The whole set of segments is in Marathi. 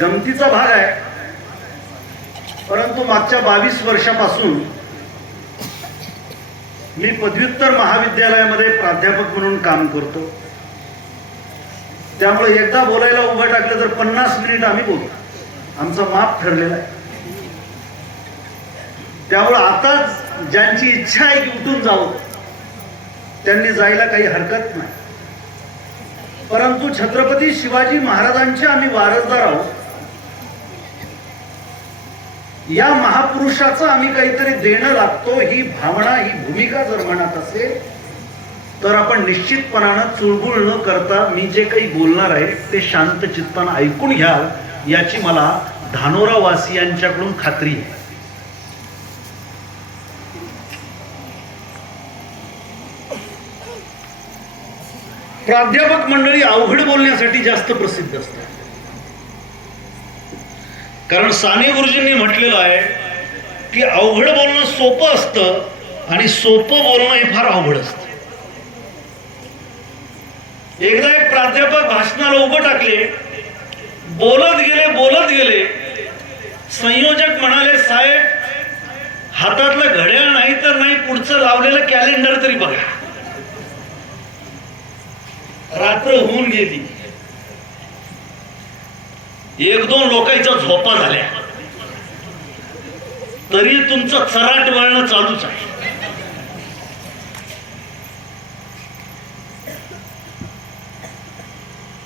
गमतीचा भाग आहे, परंतु मागच्या 22 वर्षापासून मी पदव्युत्तर महाविद्यालयामध्ये प्राध्यापक म्हणून काम करतो. त्यामुळे एकदा बोलायला उभं टाकलं तर 50 मिनिट आम्ही बोलतो. आमचं माप ठरलेलं आहे. त्यामुळे आता ज्यांची इच्छा आहे की उठून जावं त्यांनी जायला काही हरकत नाही. परंतु छत्रपती शिवाजी महाराजांचे आम्ही वारसदार आहोत. या महापुरुषाचं आम्ही काहीतरी देणं लागतो ही भावना, ही भूमिका जर मनात असेल तर आपण निश्चितपणानं चुळबुळ न करता मी जे काही बोलणार आहे ते शांत चित्तानं ऐकून घ्याल याची मला धानोरा वासियांच्याकडून खात्री आहे. प्राध्यापक मंडळी अवघड बोलण्यासाठी जास्त प्रसिद्ध असतात. कारण साने गुरुजींनी म्हटलेलं आहे की अवघड बोलणं सोपं असतं आणि सोपं बोलणं हे फार अवघड असतं. एकदा एक प्राध्यापक भाषणाला उभं टाकले, बोलत गेले. संयोजक म्हणाले, साहेब हातातलं घड्याळ नाही तर नाही, पुढचं लावलेलं कॅलेंडर तरी बघा. रात्र होऊन गेली. 1-2 लोकांच्या झोपा झाल्या तरी तुमचं चराट वळणं चालूच आहे.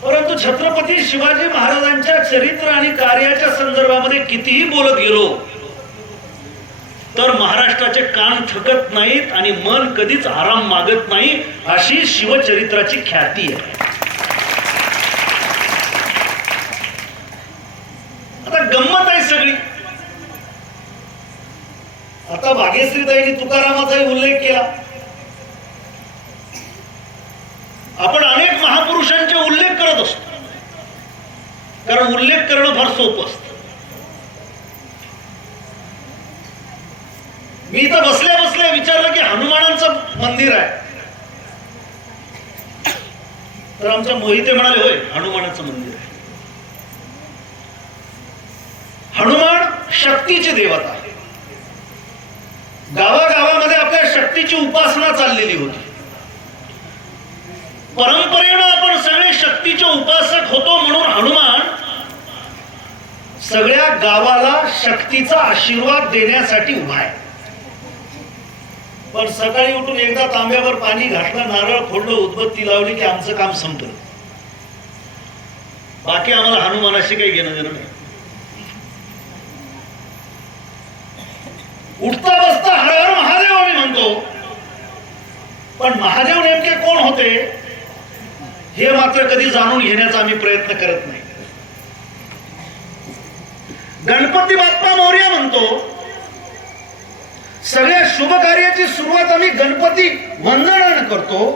परंतु छत्रपती शिवाजी महाराजांच्या चरित्र आणि कार्याच्या संदर्भामध्ये कितीही बोलत गेलो तर महाराष्ट्राचे कान थकत नाहीत आणि मन कधीच आराम मागत नाही, अशी शिवचरित्राची ख्याती आहे. आता गंमत आहे सगळी. आता भाग्यश्रीताईंनी तुकारामाचाही उल्लेख केला. आपण अनेक महापुरुषांचे उल्लेख करत असतो कारण उल्लेख करणं फार सोपं असतं. मी इथं बसल्या बसल्या विचारलं की हनुमानांचं मंदिर आहे तर आमच्या मोहिते म्हणाले, होय हनुमानाचं मंदिर आहे. हनुमान शक्तीची देवता आहे. गावागावामध्ये आपल्या शक्तीची उपासना चाललेली होती. परंपरेनं आपण सगळे शक्तीचे उपासक होतो म्हणून हनुमान सगळ्या गावाला शक्तीचा आशीर्वाद देण्यासाठी उभा आहे. पण सकाळी उठून एकदा तांब्यावर पाणी घातलं, नारळ फोडलं, उदबत्ती लावली की आमचं काम संपलं. बाकी आम्हाला हनुमानाशी काही घेणं देणं नाही. उठता बसता हर हर महादेव आम्ही म्हणतो, पण महादेव नेमके कोण होते हे मात्र कधी जाणून घेण्याचा आम्ही प्रयत्न करत नाही. गणपती बाप्पा मोरया म्हणतो. सगळ्या शुभ कार्याची सुरुवात आम्ही गणपती वंदनानं करतो,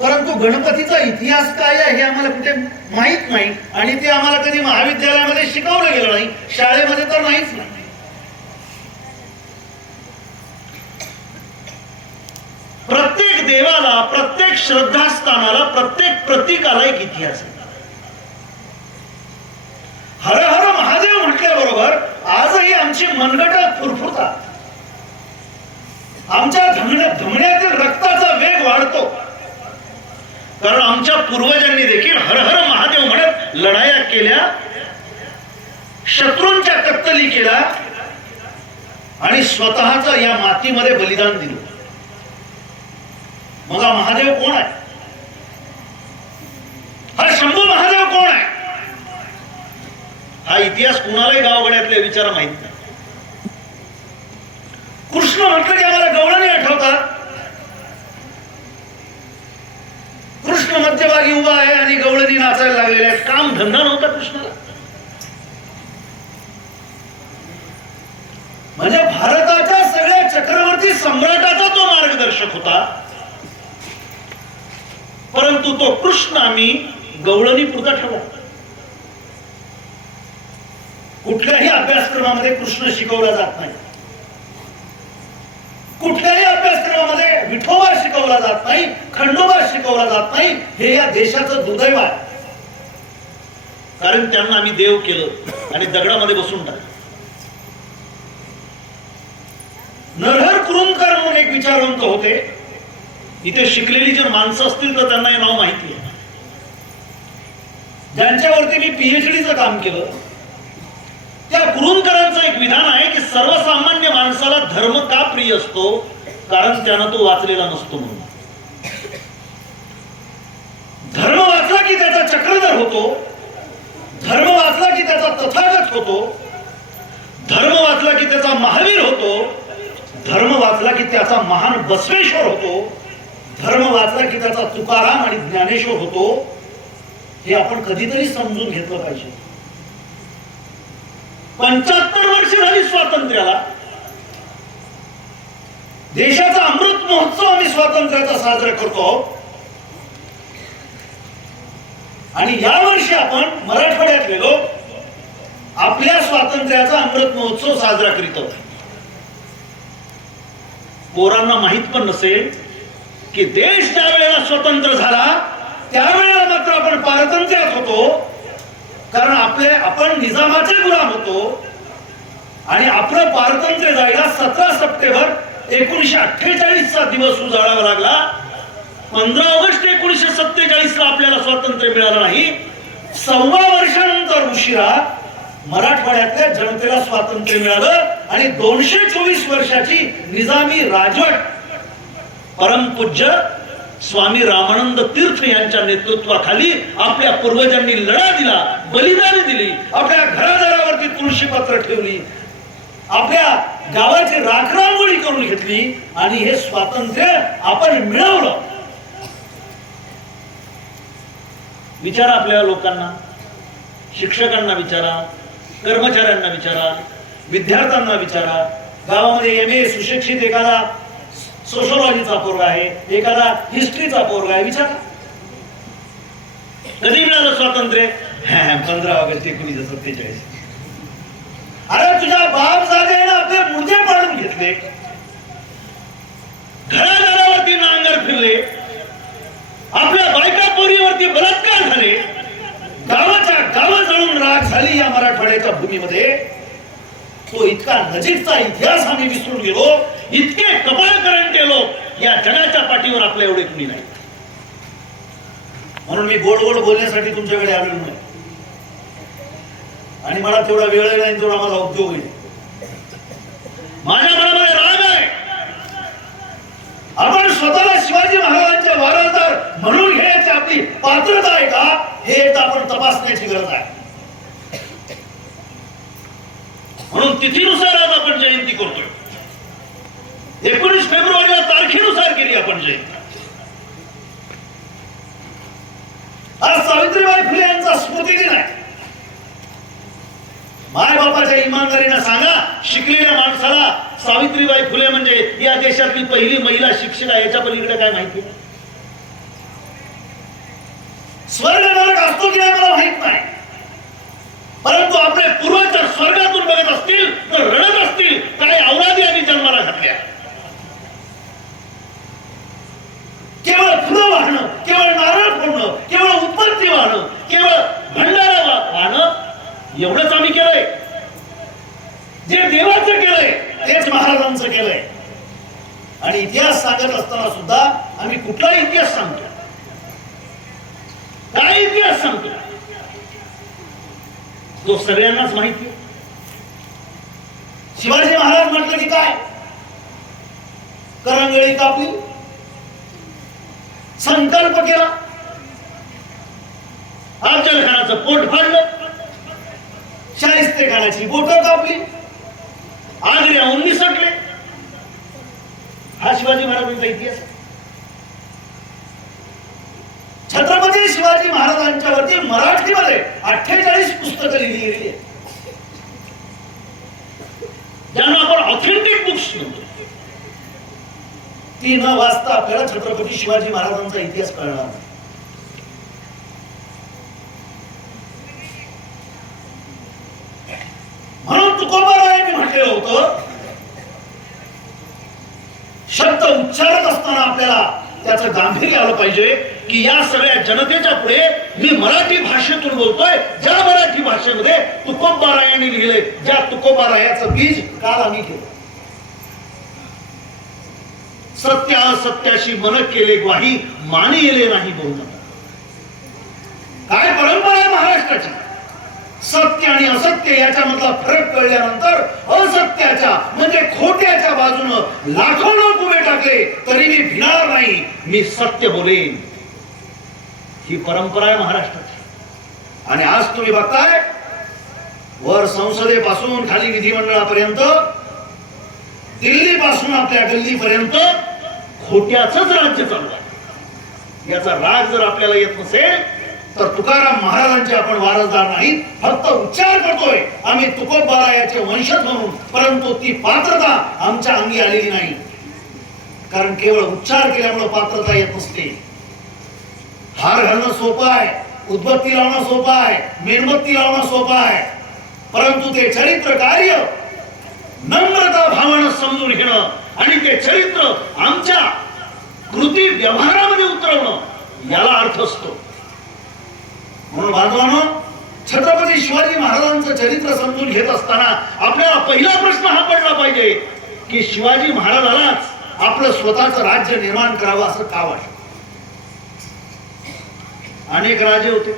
परंतु गणपतीचा इतिहास काय आहे हे आम्हाला कुठे माहित नाही आणि ते आम्हाला कधी महाविद्यालयामध्ये शिकवलं गेलं नाही, शाळेमध्ये तर नाहीच नाही. प्रत्येक देवाला, प्रत्येक श्रद्धास्थानाला, प्रत्येक प्रतीकाला एक इतिहास आहे. हर हर महादेव म्हटल्याबरोबर आजही आमची मनगटं फुरफुरतात. आमच्या धमन्यातील रक्ताचा वेग वाढतो कारण आमच्या पूर्वजांनी देखील हर हर महादेव म्हणत लढाया केल्या, शत्रूंच्या कत्तली केल्या आणि स्वतःचा या मातीमध्ये बलिदान दिलं. मग हा महादेव कोण आहे? हा शंभू महादेव कोण आहे? हा इतिहास कुणालाही गावगड्यातल्या विचार माहित नाही. कृष्ण म्हटलं की आम्हाला गवळणी आठवतात. कृष्ण मध्यभागी उभा आहे आणि गवळणी नाचायला लागलेल्या आहेत. काम धंदा नव्हता कृष्णाला. म्हणजे भारताच्या सगळ्या चक्रवर्ती सम्राटाचा तो मार्गदर्शक होता, परंतु तो कृष्ण आम्ही गवळणी पुरता ठेवला. कुठल्याही अभ्यासक्रमामध्ये कृष्ण शिकवला जात नाही. कुठल्याही अभ्यासक्रमामध्ये विठोबा शिकवला जात नाही, खंडोबा शिकवला जात नाही. हे या देशाचं दुर्दैव आहे. कारण त्यांना आम्ही देव केलं आणि दगडामध्ये बसून टाकलं. नरहर कुरुंदकर म्हणून एक विचारवंत होते. इथे शिकलेली जर माणसं असतील तर त्यांना हे नाव माहिती आहे. ज्यांच्यावरती मी पीएचडीचं काम केलं, त्या कुरुंदकरांचं एक विधान आहे की सर्वसामान्य माणसाला धर्म का प्रिय असतो, कारण त्यानं तो वाचलेला नसतो म्हणून. धर्म वाचला की त्याचा चक्रधर होतो, धर्म वाचला की त्याचा तथागत होतो, धर्म वाचला की त्याचा महावीर होतो, धर्म वाचला की त्याचा महान बसवेश्वर होतो, धर्म वाचला की त्याचा तुकाराम आणि ज्ञानेश्वर होतो. हे आपण कधीतरी समजून घेतलं पाहिजे. 75 वर्ष झाली स्वातंत्र्याला. देशाचा अमृत महोत्सव आम्ही स्वातंत्र्याचा साजरा करतो आणि यावर्षी आपण मराठवाड्यातले लोक आपल्या स्वातंत्र्याचा अमृत महोत्सव साजरा करीत आहोत. पोरांना माहित पण नसेल की देश ज्या वेळेला स्वतंत्र झाला त्यावेळेला मात्र आपण पारतंत्र्यात होतो, कारण आपण निजामाचे गुलाम होतो आणि आपलं पारतंत्र्य जायला 17 सप्टेंबर 1948 चा दिवस उजाडावा लागला. 15 ऑगस्ट 1947 ला आपल्याला स्वातंत्र्य मिळालं नाही. 15 वर्षानंतर उशिरा मराठवाड्यातल्या जनतेला स्वातंत्र्य मिळालं आणि 224 वर्षाची निजामी राजवट परमपूज्य स्वामी रामानंद तीर्थ यांच्या नेतृत्वाखाली आपल्या पूर्वजांनी लढा दिला, बलिदान दिली, आपल्या घरादारावरती तुळशी पत्र ठेवली, आपल्या गावाची राखरांगोळी करून घेतली आणि हे स्वातंत्र्य आपण मिळवलं. विचारा आपल्या लोकांना, शिक्षकांना विचारा, कर्मचाऱ्यांना विचारा, विद्यार्थ्यांना विचारा. गावामध्ये एमए सुशिक्षित एखादा सोशलॉजीचा पोरगा आहे, एखादा हिस्ट्रीचा पोरगा आहे, विचारा कधी मिळालं स्वातंत्र्य? 15 ऑगस्ट 1947. अरे तुझ्या बाप जागेने आपले मुर्दे पाडून घेतले, घरादारावरती नांगर फिरले, आपल्या बायका पोरीवरती बलात्कार झाले, गावाच्या गाव जळून राख झाली या मराठवाड्याच्या भूमीमध्ये. तो इतका नजीकचा इतिहास आम्ही विसरून गेलो, इतके कपाळकरण केलो, या जगाच्या पाठीवर आपल्या एवढे कुणी नाही. म्हणून मी गोड गोड बोलण्यासाठी तुमच्याकडे आलेलो नाही आणि मला तेवढा वेळ नाही, तेवढा माझा उद्योग आहे. माझ्या मनामध्ये राग आहे. आपण स्वतःला शिवाजी महाराजांच्या वारसदार म्हणून घेण्याची आपली पात्रता आहे का, हे आपण तपासण्याची गरज आहे. म्हणून तिथीनुसार आज आपण जयंती करतोय. 19 फेब्रुवारीला तारखेनुसार केली आपण जयंती. आज सावित्रीबाई फुले यांचा स्मृती दिन आहे. माय बापाच्या इमानदारीने सांगा, शिकलेल्या माणसाला सावित्रीबाई फुले म्हणजे या देशातली पहिली महिला शिक्षिका, याच्या पलीकडे काय माहिती? स्वर्ग नरक असतो की नाही मला माहित नाही, परंतु आपले पूर्वज जर स्वर्गातून बघत असतील तर रडत असतील, काय औलादी आम्ही जन्माला घातल्या. केवळ फुलं वाहणं, केवळ नारळ फोडणं, केवळ उत्पत्ती वाहणं, केवळ भंडारा वाहणं, एवढंच आम्ही केलंय. जे देवाचं केलंय तेच महाराजांचं केलंय. आणि इतिहास सांगत असताना सुद्धा आम्ही कुठला इतिहास सांगतो, काय इतिहास सांगतो, तो सगळ्यांनाच माहिती. शिवाजी महाराज म्हटलं की काय, करंगळी कापली, संकल्प केला, अफजल खानाचं पोट फाडलं, शाहिस्ते खानाची बोटं कापली, आग्र्याहून निसटले. हा शिवाजी महाराजांचा इतिहास. छत्रपती शिवाजी महाराजांच्या वरती मराठीमध्ये 48 पुस्तकं लिहिली गेली आहेत, ज्यांना आपण ऑथेंटिक बुक्स म्हणतो. ती न वाचता आपल्याला छत्रपती शिवाजी महाराजांचा इतिहास कळणार नाही. म्हणून तुकोबारायांनी म्हटलेलं होतं, शब्द उच्चारत असताना आपल्याला त्याचं गांभीर्य आलं पाहिजे. की या सगळ्या जनतेच्या पुढे मी मराठी भाषेतून बोलतोय, ज्या मराठी भाषेमध्ये तुकोबारायांनी लिहिलंय, ज्या तुकोबारायाचं बीज काल आम्ही केलं. सत्य असत्याशी मन केले ग्वाही, मानी येले नाही बोलणं. काय परंपरा आहे महाराष्ट्राची. सत्य आणि असत्य याच्यामधला फरक कळल्यानंतर असत्याच्या म्हणजे खोट्याच्या बाजूनं लाखो लोक उभे टाकले तरी मी भिणार नाही, मी सत्य बोलेन. ही परंपरा आहे महाराष्ट्राची. आणि आज तुम्ही बघताय वर संसदेपासून खाली विधिमंडळापर्यंत, दिल्ली पासून आपल्या गल्लीपर्यंत खोट्याच राज्य चालू आहे. याचा राग जर आपल्याला येत नसेल तर तुकाराम महाराजांचे आपण वारसदार नाही, फक्त उच्चार करतोय आम्ही तुकोबारायाचे वंशज म्हणून, परंतु ती पात्रता आमच्या अंगी आलेली नाही. कारण केवळ उच्चार केल्यामुळे पात्रता येत नसते. हार घालणं सोपं आहे, उदबत्ती लावणं सोपं आहे, मेणबत्ती लावणं सोपं आहे, परंतु ते चरित्र कार्य नम्रता भावना समजून घेणं आणि ते चरित्र आमच्या कृती व्यवहारामध्ये उतरवणं याला अर्थ असतो. म्हणून बांधवांनो, छत्रपती शिवाजी महाराजांचं चरित्र समजून घेत असताना आपल्याला पहिला प्रश्न हा पडला पाहिजे की शिवाजी महाराजांनाच आपलं स्वतःचं राज्य निर्माण करावं असं का वाटलं. अनेक राजे होते,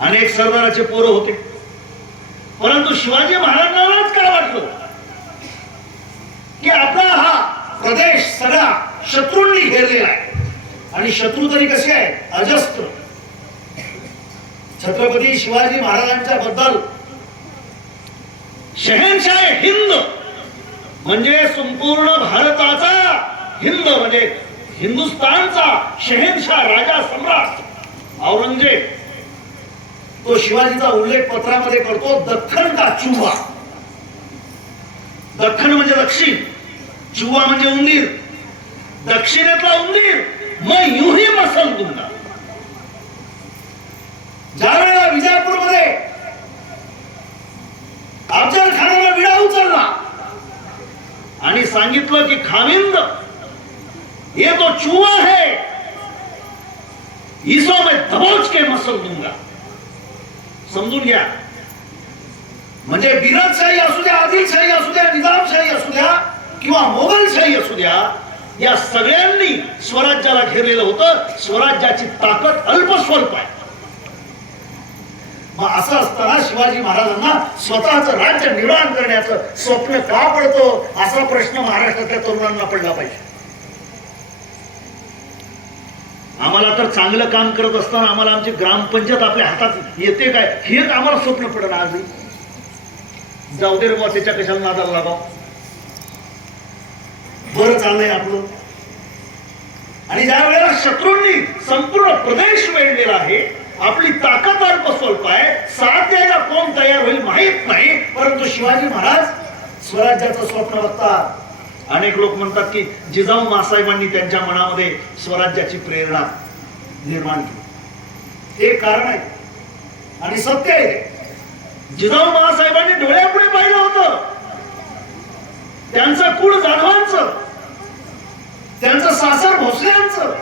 अनेक सरदाराचे पोरं होते, परंतु शिवाजी महाराजांनाच काय वाटलं की आपला हा प्रदेश सगळा शत्रूंनी घेरलेला आहे. आणि शत्रू तरी कसे आहेत, अजस्त्र. छत्रपती शिवाजी महाराजांच्या बद्दल शहेनशाह हिंद म्हणजे संपूर्ण भारताचा, हिंद म्हणजे हिंदुस्थानचा शहेनशाह राजा सम्राट औरंगजेब, तो शिवाजीचा उल्लेख पत्रामध्ये करतो दख्खन का चुहा. दख्खन म्हणजे दक्षिण, चुहा म्हणजे उंदीर, दक्षिणेतला उंदीर, मैं यूं ही मसल दूंगा. ज्या वेळेला विजापूरमध्ये अफजल खानाला विडा उचलला आणि सांगितलं की खाविंद ये तो चूहा है, इसो मैं दबोच के मसल दूंगा. समजून घ्या, म्हणजे बिरदशाही असू द्या, आदिलशाही असू द्या, निजामशाही असू द्या किंवा मोगलशाही असू द्या, या सगळ्यांनी स्वराज्याला घेरलेलं होतं. स्वराज्याची ताकद अल्पस्वल्प आहे. मग असं असताना शिवाजी महाराजांना स्वतःचं राज्य निर्माण करण्याचं स्वप्न का पडतं असा प्रश्न महाराष्ट्रातल्या तरुणांना पडला पाहिजे. आम्हाला तर चांगलं काम करत असताना आम्हाला आमची ग्रामपंचायत आपल्या हातात येते काय हे आम्हाला स्वप्न पडलं आजही. जाऊ दे रे बा, त्याच्या कशाला नादाला लागाव, बरं चाललंय आपलं. आणि ज्या वेळेला शत्रूंनी संपूर्ण प्रदेश वेढलेला आहे, आपली ताकद अल्पस्वल्प आहे, साथ द्यायला कोण तयार होईल माहित नाही, परंतु शिवाजी महाराज स्वराज्याचं स्वप्न बघतात. अनेक लोक म्हणतात की जिजाऊ मासाहेबांनी त्यांच्या मनामध्ये स्वराज्याची प्रेरणा निर्माण केली. एक कारण आहे आणि सत्य आहे. जिजाऊ मासाहेबांनी डोळ्यापुढे पाहिलं होतं त्यांचं कुळ जाधवांचं, त्यांचं सासर भोसल्यांचं.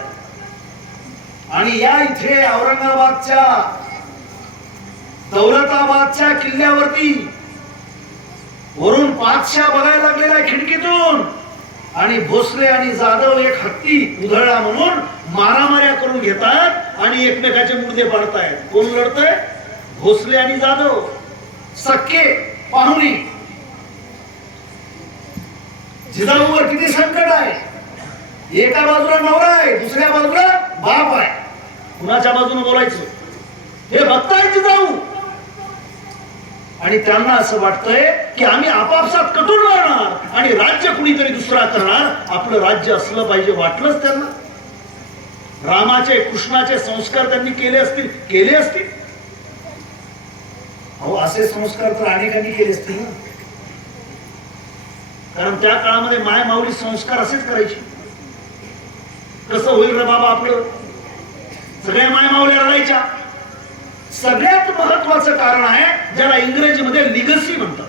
आणि या इथे औरंगाबादच्या दौलताबादच्या किल्ल्यावरती वरून पाचशा बघायला लागलेल्या खिडकीतून, आणि भोसले आणि जाधव एक हत्ती उधळला म्हणून मारामाऱ्या करून घेतात आणि एकमेकाचे मुर्दे पाडतायत. कोण लढतंय? भोसले आणि जाधव, सख्खे पाहुणे. जिजाऊवर किती संकट आहे. एका बाजूला नवरा आहे, दुसऱ्या बाजूला बाप आहे. कुणाच्या बाजूने बोलायचं हे बघताय जिजाऊ. आणि त्यांना असं वाटतंय की आम्ही आपापसात कटून राहणार आणि राज्य कुणीतरी दुसरा करणार, आपलं राज्य असलं पाहिजे. वाटलंच त्यांना. रामाचे कृष्णाचे संस्कार त्यांनी केले असतील. अहो, असे संस्कार तर अनेकांनी केले असतील ना. कारण त्या काळामध्ये माय माऊली संस्कार असेच करायचे. कसं होईल रे बाबा आपलं, सगळ्या माय माऊल्या रडायच्या. सगळ्यात महत्वाचं कारण आहे ज्याला इंग्रजीमध्ये लिगसी म्हणतात.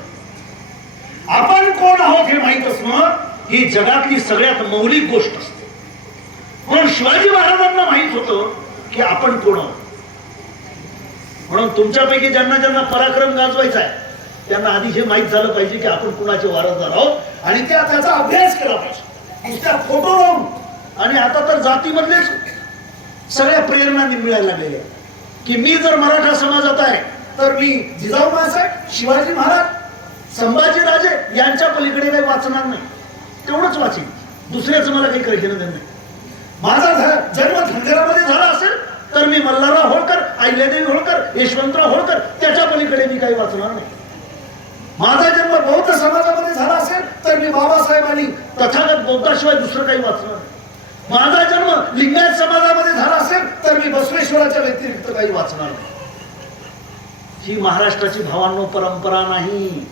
आपण कोण आहोत हे माहित असणं ही जगातली सगळ्यात मौलिक गोष्ट असते. म्हणून शिवाजी महाराजांना माहित होतं की आपण कोण आहोत. म्हणून तुमच्यापैकी ज्यांना ज्यांना पराक्रम गाजवायचा आहे त्यांना आधी हे माहित झालं पाहिजे की आपण कुणाचे वारसदार आहोत आणि त्याचा अभ्यास केला पाहिजे. नुसत्या फोटो लावून आणि आता तर जातीमधलेच सगळ्या प्रेरणा मिळायला लागलेल्या की मी जर मराठा समाजात आहे तर मी जिजाऊ मासाहेब, शिवाजी महाराज, संभाजीराजे यांच्या पलीकडे काही वाचणार नाही, तेवढंच वाचेन, दुसऱ्याचं मला काही काही घेणं नाही. माझा जन्म धनगरामध्ये झाला असेल तर मी मल्हारराव होळकर, अहिल्यादेवी होळकर, यशवंतराव होळकर त्याच्या पलीकडे मी काही वाचणार नाही. माझा जन्म बौद्ध समाजामध्ये झाला असेल तर मी बाबासाहेब आणि तथागत बौद्धाशिवाय दुसरं काही वाचणार नाही. माझा जन्म लिंगायत समाजामध्ये झाला असेल तर मी बसवेश्वराच्या व्यतिरिक्त काही वाचणार नाही. ही महाराष्ट्राची भावांनो परंपरा नाही.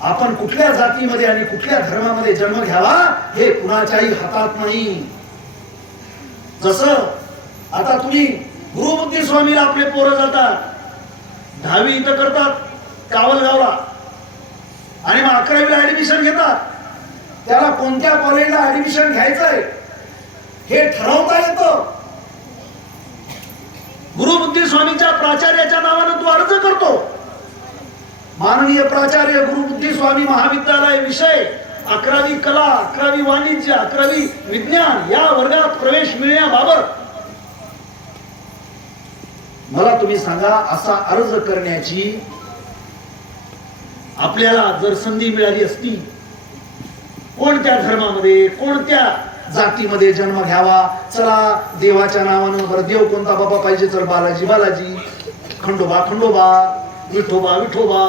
आपण कुठल्या जातीमध्ये आणि कुठल्या धर्मामध्ये जन्म घ्यावा हे कुणाच्याही हातात नाही. जसं आता तुम्ही गुरुबुद्धी स्वामीला आपले पोरं जातात, 10वी इथं करतात कावलगावला आणि मग 11वीला ऍडमिशन घेतात. त्याला कोणत्या कॉलेजला ऍडमिशन घ्यायचंय हे ठरवता येतं. गुरुबुद्धी स्वामीच्या प्राचार्याच्या नावानं तो अर्ज करतो. माननीय प्राचार्य गुरुबुद्धी स्वामी महाविद्यालय विषय 11वी कला, 11वी वाणिज्य, 11वी विज्ञान या वर्गात प्रवेश मिळण्याबाबत मला तुम्ही सांगा, असा अर्ज करण्याची आपल्याला जर संधी मिळाली असती, कोणत्या धर्मामध्ये कोणत्या जातीमध्ये जन्म घ्यावा, चला देवाच्या नावानं, बरं देव कोणता बाबा पाहिजे, चल बालाजी बालाजी, खंडोबा खंडोबा, विठोबा विठोबा,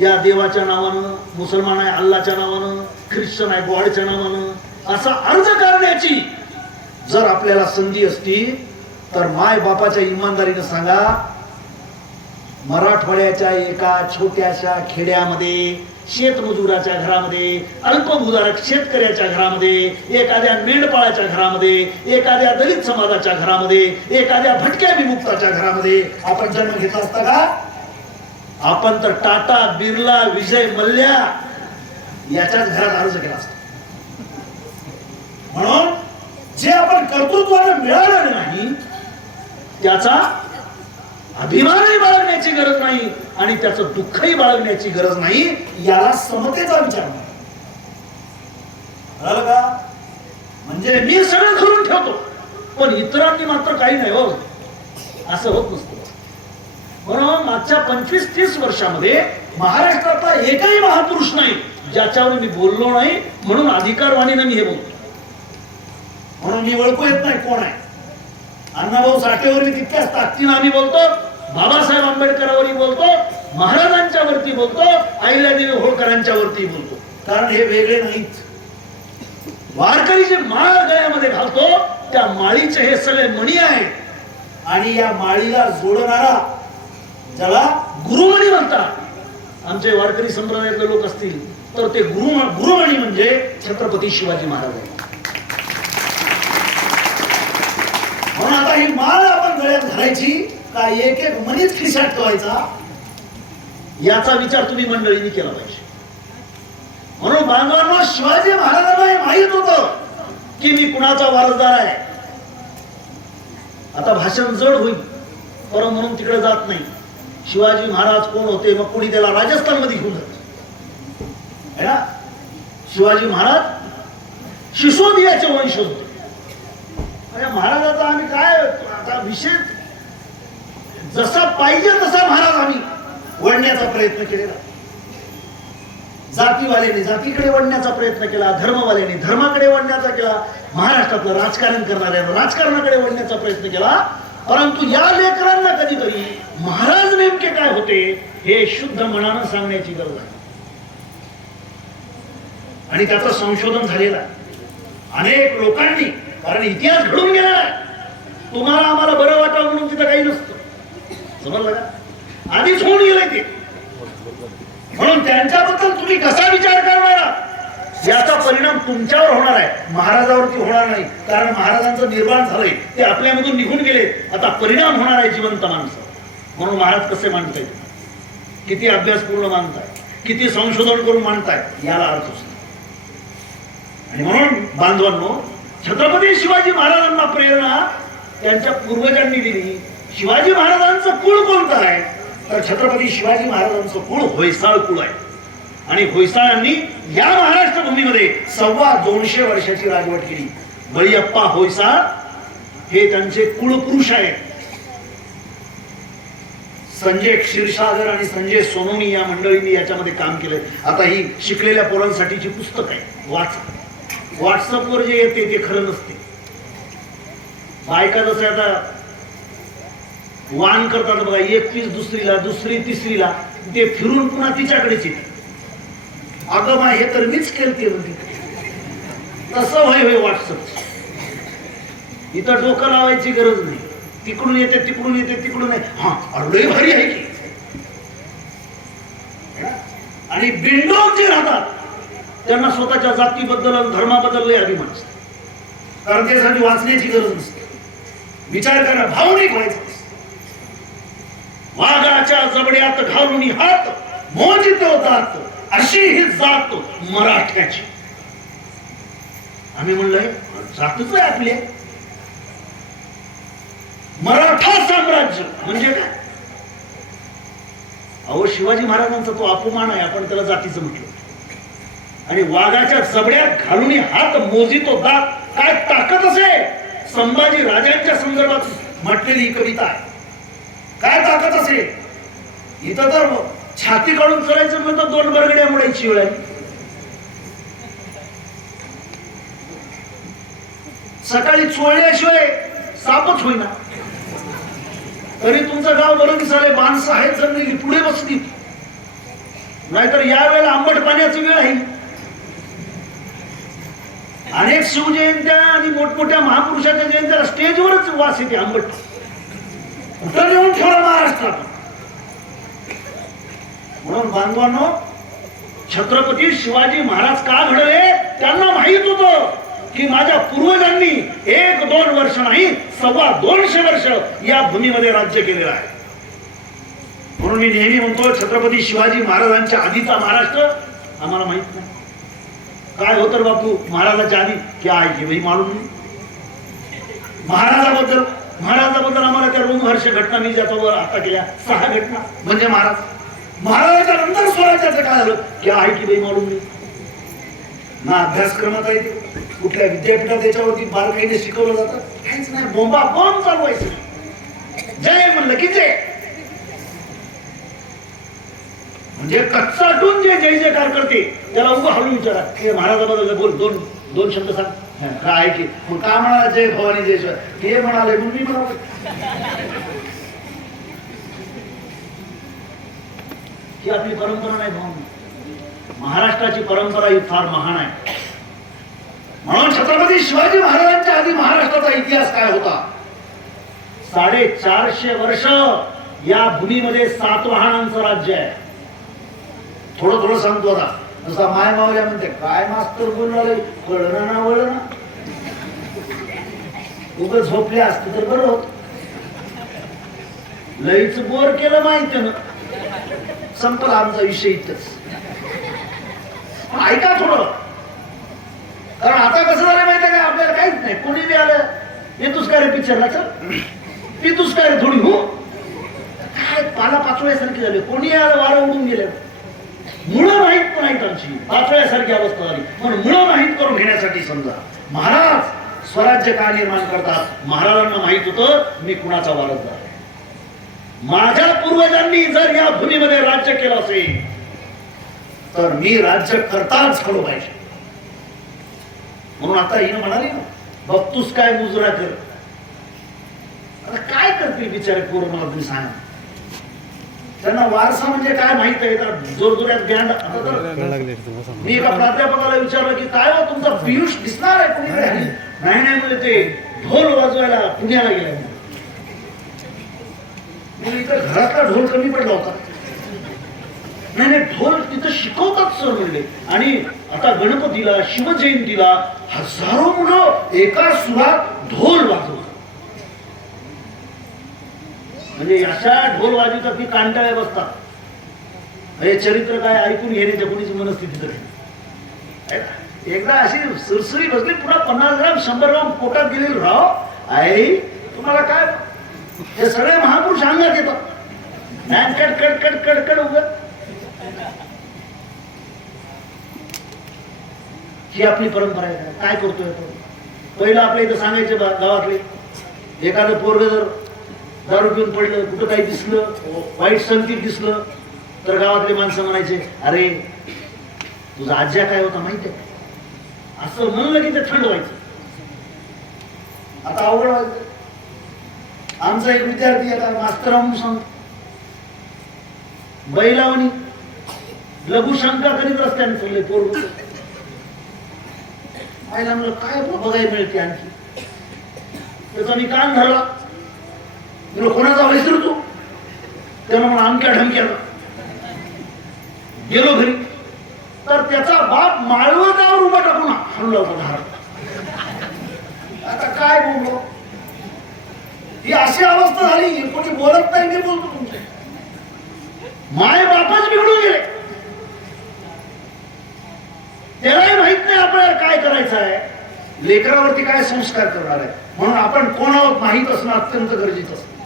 या देवाच्या नावानं, मुसलमान आहे अल्लाच्या नावानं, ख्रिश्चन आहे गॉडच्या नावानं, असा अर्ज करण्याची जर आपल्याला संधी असती तर माय बापाच्या इमानदारीनं सांगा, मराठवाड्याच्या एका छोट्याशा खेड्यामध्ये शेतमजुराच्या घरामध्ये, अल्पभूधारक शेतकऱ्याच्या घरामध्ये, एखाद्या मेंढपाळाच्या घरामध्ये, एखाद्या दलित समाजाच्या घरामध्ये, एखाद्या भटक्या विमुक्ताच्या घरामध्ये आपण जन्म घेतला असता का? आपण तर टाटा, बिर्ला, विजय मल्ल्या याच्याच घरात अर्ज केला असता. म्हणून जे आपण कर्तृत्वाने मिळालं नाही त्याचा अभिमानही बाळगण्याची गरज नाही आणि त्याचं दुःखही बाळगण्याची गरज नाही. याला समतेचा विचार नाही. का म्हणजे मी सगळं करून ठेवतो पण इतरांनी मात्र काही नाही हो, असं होत नसतं. म्हणून मागच्या 25-30 वर्षामध्ये महाराष्ट्रातला एकही महापुरुष नाही ज्याच्यावर मी बोललो नाही, म्हणून अधिकारवाणीने मी हे बोलतो. म्हणून मी ओळखू येत नाही कोण आहे. अण्णाभाऊ साठेवर मी तितक्याच ताकदीने आम्ही बोलतो, बाबासाहेब आंबेडकरांवरही बोलतो, महाराजांच्या वरती बोलतो, अहिल्यादेवी होळकरांच्या वरती बोलतो, कारण हे वेगळे नाहीत. वारकरी जे माळ गळ्यामध्ये घालतो त्या माळीचे हे सगळे मणी आहेत आणि या माळीला जोडणारा ज्याला गुरुमणी म्हणतात, आमचे वारकरी संप्रदायातले लोक असतील तर ते गुरुमणी म्हणजे छत्रपती शिवाजी महाराज आहेत. म्हणून आता ही माळ आपण गळ्यात घालायची का एक एक मनीच खिशात ठेवायचा याचा विचार तुम्ही मंडळींनी केला पाहिजे. म्हणून बांधवांनो, शिवाजी महाराजांना माहित होतं की मी कुणाचा वारसदार आहे. आता भाषण जड होईल परंतु म्हणून तिकडे जात नाही. शिवाजी महाराज कोण होते, मग कोणी त्याला राजस्थान मध्ये घेऊन जात ना. शिवाजी महाराज सिसोदियाचे वंश होते. महाराजाचा आम्ही काय आता विषय जसा पाहिजे तसा महाराज आम्ही वळण्याचा प्रयत्न केलेला. जातीवाल्याने जातीकडे वळण्याचा प्रयत्न केला, धर्मवाल्याने धर्माकडे वळण्याचा केला, महाराष्ट्रातलं राजकारण करणाऱ्याने राजकारणाकडे वळण्याचा प्रयत्न केला. परंतु या लेकरांना कधीतरी महाराज नेमके काय होते हे शुद्ध मनानं सांगण्याची गरज आहे आणि त्याचं संशोधन झालेलं आहे अनेक लोकांनी. कारण इतिहास घडून गेला. तुम्हाला आम्हाला बरं वाटावं म्हणून तिथं काही नसतं, समजलं का? आधीच होऊन गेलंय ते. म्हणून त्यांच्याबद्दल तुम्ही कसा विचार करणार याचा परिणाम तुमच्यावर होणार आहे, महाराजावरती होणार नाही. कारण महाराजांचं निर्माण झालंय, ते आपल्यामधून निघून गेले, आता परिणाम होणार आहे जिवंत माणसं. म्हणून महाराज कसे मांडताय, किती अभ्यासपूर्ण मानताय, किती संशोधन करून मांडताय, याला अर्थ असतो. आणि म्हणून बांधवांनो, छत्रपती शिवाजी महाराजांना प्रेरणा त्यांच्या पूर्वजांनी दिली. शिवाजी महाराजांचं कुळ कोणतं आहे तर छत्रपती शिवाजी महाराजांचं कुळ होयसाळ कुळ आहे. आणि होयसाळांनी या महाराष्ट्र भूमीमध्ये 225 वर्षाची राजवट केली. बळीअप्पा होयसाळ हे त्यांचे कुळपुरुष आहेत. संजय क्षीरसागर आणि संजय सोनवणी या मंडळींनी याच्यामध्ये काम केलंय. आता ही शिकलेल्या पोरांसाठीची पुस्तक आहे, वाचा. व्हॉट्सअपवर जे येते ते खरं नसते. बायका जसं आता वान करतात बघा, एक पीस दुसरीला, दुसरी तिसरीला, ते फिरून पुन्हा तिच्याकडेच येते. अगं मा हे तर मीच केलते म्हणते. तसं होय व्हॉट्सअप. इथं डोकं लावायची गरज नाही. तिकडून येते तिकडून येते तिकडून नाही. हा लय भारी आहे की. आणि बिंडोक जे राहतात त्यांना स्वतःच्या जातीबद्दल आणि धर्माबद्दल लय अभिमान असतो. कारण त्यासाठी वाचण्याची गरज नसते, विचार करणं भावनिक व्हायचं. वाघाच्या जबड्यात घालून हात मोजित जात अशी ही जात मराठ्याची. आम्ही म्हणलंय जातच आहे आपले. मराठा साम्राज्य म्हणजे काय? अहो शिवाजी महाराजांचा तो अपमान आहे, आपण त्याला जातीचं म्हटलं. आणि वाघाच्या जबड्यात घालून हात मोजितो दात, काय ताकद असे. संभाजी राजांच्या संदर्भात म्हटलेली ही कविता आहे. काय ताकद असेल. इथं तर छाती काढून करायचं म्हणतं 2 बरगड्या मुळायची वेळ आहे. सकाळी चोळल्याशिवाय सापच होईना. तरी तुमचं गाव बरं दिसाले, माणसं आहेत जमलेली पुढे बसली. नाहीतर या वेळेला आंबट पाण्याची वेळ आहे. अनेक शिवजयंत्या आणि मोठमोठ्या महापुरुषाच्या जयंत्याला स्टेजवरच वास येते आंबट. कुठं नेऊन ठेवला महाराष्ट्रात. म्हणून बांधवांनो, छत्रपती शिवाजी महाराज का घडले त्यांना माहित होतं की माझ्या पूर्वजांनी 1-2 वर्ष नाही 225 वर्ष या भूमीमध्ये राज्य केलेलं आहे. म्हणून मी नेहमी म्हणतो छत्रपती शिवाजी महाराजांच्या आधीचा महाराष्ट्र आम्हाला माहित नाही. काय होतं बापू महाराजाच्या आधी क्या आहे भाई मालूम नाही. महाराजाबद्दल आम्हाला त्या रोमहर्ष घटना मी ज्याच्यावर आता केल्या 6 घटना म्हणजे महाराजाच्या नंतर स्वराज्याचं काय झालं क्या आहे की भाई मालूम नाही. ना अभ्यासक्रमात आहे ते, कुठल्या विद्यापीठात याच्यावरती बारकाईने शिकवलं जातं काहीच नाही. बोंबा बॉम्ब चालवायचं. जय म्हणलं की जय. म्हणजे कच्चाटून जे जय जयकार करते त्याला उभं हलून विचारा हे महाराजाबद्दल बोल, दोन शब्द सांग. काय की मग का म्हणाला जय भवानी जय हे म्हणाले मग मी म्हणाले. ही आपली परंपरा नाही भाऊ. महाराष्ट्राची परंपरा ही फार महान आहे. म्हणून छत्रपती शिवाजी महाराजांच्या आधी महाराष्ट्राचा इतिहास काय होता. 450 वर्ष या भूमीमध्ये सातवाहनांचं राज्य आहे. थोडं सांगतो आता. जसा माय मावल्या म्हणते काय मास्तर बोलणार कळलं ना वळलं ना. उगं झोपले असते तर बरं होत. लईच बोर केलं माहिती ना. संपला आमचा विषय इथंच. ऐका थोडं. कारण आता कसं झालं माहितीये का आपल्याला काहीच नाही. कोणी बी आलं येतोस काय रे पिक्चरला चल पितोस काय रे थोडी हो काय पाला पाचोळ्यासारखी झाली. कोणी आलं वारं उडून गेलं. मुळं माहीत पण नाहीत आमची. पाचोळ्यासारखी अवस्था झाली. म्हणून मुळं माहीत करून घेण्यासाठी समजा महाराज स्वराज्य का निर्माण करतात. महाराजांना माहित होतं मी कुणाचा वारसदार. माझ्या पूर्वजांनी जर या भूमीमध्ये राज्य केलं असेल तर मी राज्य करताच खडू पाहिजे. म्हणून आता हिनं म्हणाली ना बघतोस काय मुजरा कर. आता काय करतील बिचारे पोरं मला तुम्ही सांगा. त्यांना वारसा म्हणजे काय माहित आहे का. जोरजोऱ्यात बँड. मी एका प्राध्यापकाला विचारलं की काय हो तुमचा पियुष दिसणार आहे कुणीकडे. नाही म्हणजे ते ढोल वाजवायला पुण्याला गेला. इथं घरातला ढोल कमी पडला होता. नाही ढोल तिथं शिकवतात सर म्हणले. आणि आता गणपतीला शिवजयंतीला हजारो मुलं एका सुरात ढोल वाजवतात. म्हणजे अशा ढोल वाजवतात की कांटाळ्या बसतात. हे चरित्र काय ऐकून घेण्याच्या कोणीच मनस्थिती एकदा अशी सुरसुरी बसली, पुन्हा 50 ग्राम 100 ग्राम पोटात गेलेली राव आई, तुम्हाला काय हे सगळे महापुरुष अंगात येतात. नाही cut cut cut cut cut उगत. ही आपली परंपरा आहे. काय करतोय आपण? पहिलं आपल्या इथं सांगायचे गावातले, एखादं पोरग जर दारू पिऊन पडलं, कुठं काही दिसलं, वाईट संगतीत दिसलं, तर गावातले माणसं म्हणायचे, अरे तुझा आज्या काय होता माहिती आहे? असं म्हणलं की ते थंड व्हायचं. आता अवघड व्हायचं. आमचा एक विद्यार्थी आता मास्तर म्हणून सांग, बैलावणी लघुशंका करीत रस्त्याने चालले पोरग. आईला म्हणलं काय बघायला मिळते आणखी. त्याचा मी कान धरला, तुला कोणाचा वैसर तू? त्याला म्हणून आमक्या ढमक्याला गेलो घरी, तर त्याचा बाप माळवतावर उभा टाकून हल्ला होता धारात. आता काय बोललो? ही अशी अवस्था झाली, कोणी बोलत नाही. मी बोलतो तुमचे माय बापच बिघडून गेले. त्यालाही माहित नाही आपल्याला काय करायचं आहे, लेकरावरती काय संस्कार करणार आहे. म्हणून आपण कोण आहोत माहित असणं अत्यंत गरजेचं असतं.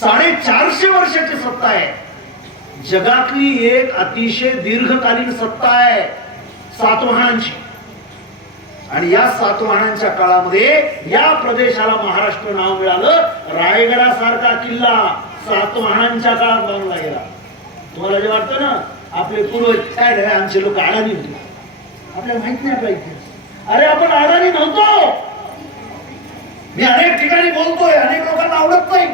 450 वर्षाची सत्ता आहे. जगातली एक अतिशय दीर्घकालीन सत्ता आहे सातवाहनांची. आणि या सातवाहनांच्या काळामध्ये या प्रदेशाला महाराष्ट्र नाव मिळालं. रायगडासारखा किल्ला सातवाहनांच्या काळात बांधला गेला. तुम्हाला जे वाटतं ना आपले पूर्वज काय आमचे लोक अडाणी होते, आपल्याला माहित नाही आपल्या इतिहास. अरे आपण अडाणी नव्हतो. मी अनेक ठिकाणी बोलतोय, अनेक लोकांना आवडत नाही.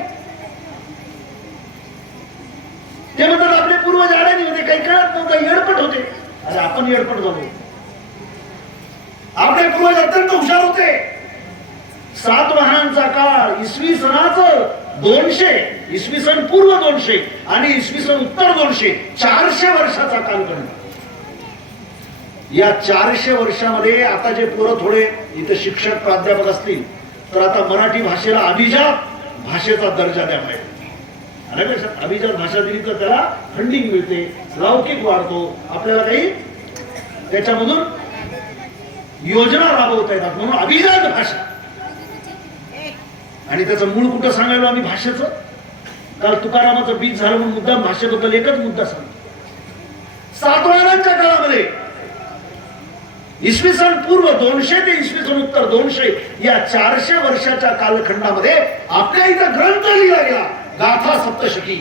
ते म्हणतात आपले पूर्वज अडाणी होते, काही कळत नव्हतं, येडपट होते. अरे आपण येडपट झालो. आपले पूर्वज अत्यंत हुशार होते. सातवाहनांचा काळ इसवी सनाचं 200, इसवी सन पूर्व 200 आणि इसवी सन उत्तर 200, 400 वर्षाचा कालखंड. या 400 वर्षामध्ये आता जे पोरं थोडे इथे शिक्षक प्राध्यापक असतील तर आता मराठी भाषेला अभिजात भाषेचा दर्जा द्या पाहिजे. अभिजात भाषा दिली तर त्याला फंडिंग मिळते, लौकिक वाढतो, आपल्याला काही त्याच्यामधून योजना राबवता येतात. म्हणून अभिजात भाषा. आणि त्याचं मूळ कुठं सांगायला आम्ही भाषेचं? काल तुकारामाचं बीज झालं म्हणून मुद्दाम भाषेबद्दल एकच मुद्दा सांगतो. सातवाहनांच्या काळामध्ये इसवी सन पूर्व 200 ते इसवी सन उत्तर 200 या 400 वर्षाच्या कालखंडामध्ये आपल्या इथं ग्रंथ लिहिला गेला, गाथा सप्तशती.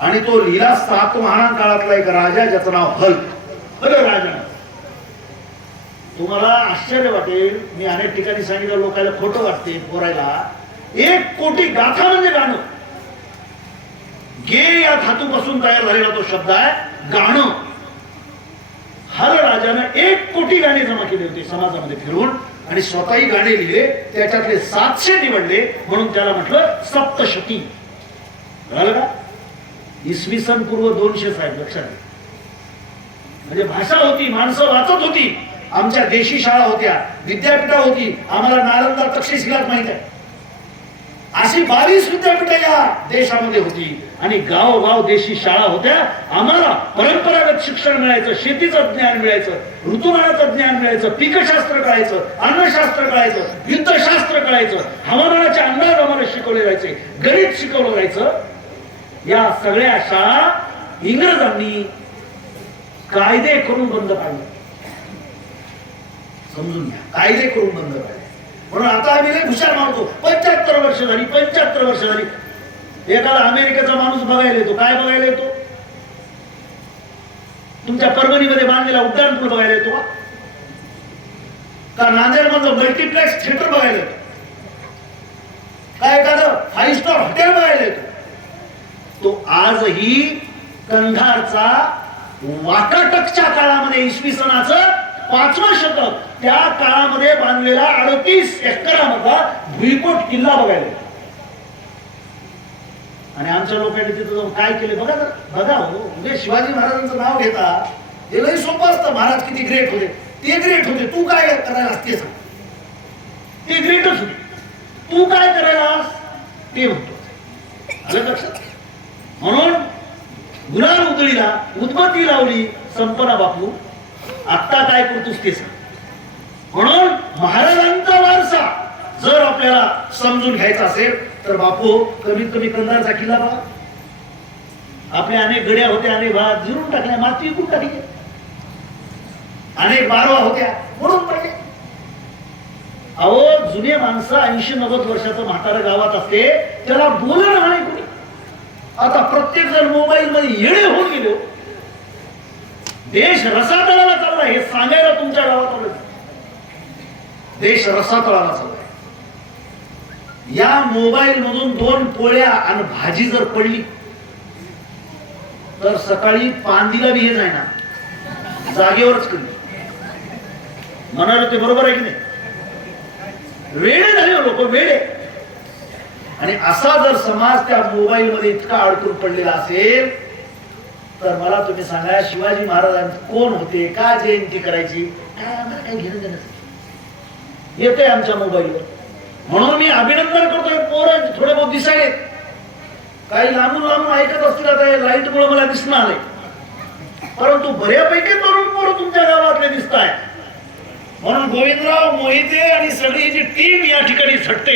आणि तो लिहिला सातवाहना काळातला एक राजा ज्याचं नाव हल राजा. तुम्हाला आश्चर्य वाटेल, मी अनेक ठिकाणी सांगितलं, लोकांना खोटं वाटते पोरायला. 1 कोटी गाथा म्हणजे गाणं. गे या धातूपासून तयार झालेला तो शब्द आहे गाणं. हल राजानं 1 कोटी गाणे जमा केले होते समाजामध्ये फिरून आणि स्वतःही गाणे लिहिले. त्याच्यातले 700 निवडले म्हणून त्याला म्हटलं सप्तशती. झालं का? इसवी सन पूर्व 200 साहेब लक्षात घ्या. म्हणजे भाषा होती, माणसं वाचत होती. आमच्या देशी शाळा होत्या, विद्यापीठा होती. आम्हाला नालंदा तक्षशिलाच माहित आहे. अशी 22 विद्यापीठे या देशामध्ये होती आणि गावोगाव देशी शाळा होत्या. आम्हाला परंपरागत शिक्षण मिळायचं, शेतीचं ज्ञान मिळायचं, ऋतुमानाचं ज्ञान मिळायचं, पीकशास्त्र कळायचं, अन्नशास्त्र कळायचं, युद्धशास्त्र कळायचं, हवामानाचे अंदाज आम्हाला शिकवले जायचे, गणित शिकवलं जायचं. या सगळ्या शाळा इंग्रजांनी कायदे करून बंद पाडले. समजून घ्या, कायदे करून बंद पाडले. म्हणून आता आम्ही लय हुशार मानतो. 75 वर्ष झाली, 75 वर्ष झाली. एखादा अमेरिकेचा माणूस बघायला येतो. काय बघायला येतो? तुमच्या परभणीमध्ये बांधलेला उड्डाणपूल बघायला येतो का? नांदेड मधलं मल्टीप्लेक्स थिएटर बघायला येतो काय? एखादं 5 स्टार हॉटेल बघायला येतो? तो आजही कंधारचा वाकाटकच्या काळामध्ये इसवी सनाचं 5वं शतक त्या काळामध्ये बांधलेला 38 एकरामधला भुईकोट किल्ला बघायला. आणि आमच्या लोकांनी तिथं जाऊन काय केले बघा तर बघा. हो म्हणजे शिवाजी महाराजांचं नाव घेता हे लई सोपं असतं. महाराज किती ग्रेट होते, ते ग्रेट होते, तू काय करायला असते? ते ग्रेटच होते, तू काय करायला ते म्हणतो. आलं लक्षात? म्हणून गुलाल उधळी आंधळीला उदबत्ती लावली, संपना बापू. आत्ता काय करतोस ते सांग. म्हणून महाराजांचा वारसा जर आपल्याला समजून घ्यायचा असेल तर बापू कमीत कमी कंधारचा किल्ला बघा. आपल्या अनेक गड्या होत्या, अनेक भाग जिरून टाकल्या, माती विकून टाकली, अनेक बारवा होत्या म्हणून पडले. अहो जुने माणसं 80-90 वर्षाचं म्हातारं गावात असते, त्याला बोलणं नाही कोणी. आता प्रत्येक जण मोबाईल मध्ये येणे होऊन गेले. देश रसातळाला चालला हे सांगायला तुमच्या गावात आलं. देश रसातळाला चाललाय. या मोबाईल मधून 2 पोळ्या आणि भाजी जर पडली तर सकाळी पांदीला बी हे जाय ना, जागेवरच कमी. म्हणाल ते बरोबर आहे की नाही? वेळे झाले लोक, वेळे. आणि असा जर समाज त्या मोबाईल मध्ये इतका अडकून पडलेला असेल तर मला तुम्ही सांगा, शिवाजी महाराज कोण होते, का जयंती करायची, काय आम्हाला काही घेणं देणं येते आमच्या मोबाईलवर. म्हणून मी अभिनंदन करतोय. पोरं थोडे बहुत दिसायले, काही लांबून लांबून ऐकत असतील, आता लाईट मुळे मला दिसणं आलंय, परंतु बऱ्यापैकी तरुण पोरं तुमच्या गावातले दिसत आहे. म्हणून गोविंदराव मोहिते आणि सगळी जी टीम या ठिकाणी झटते.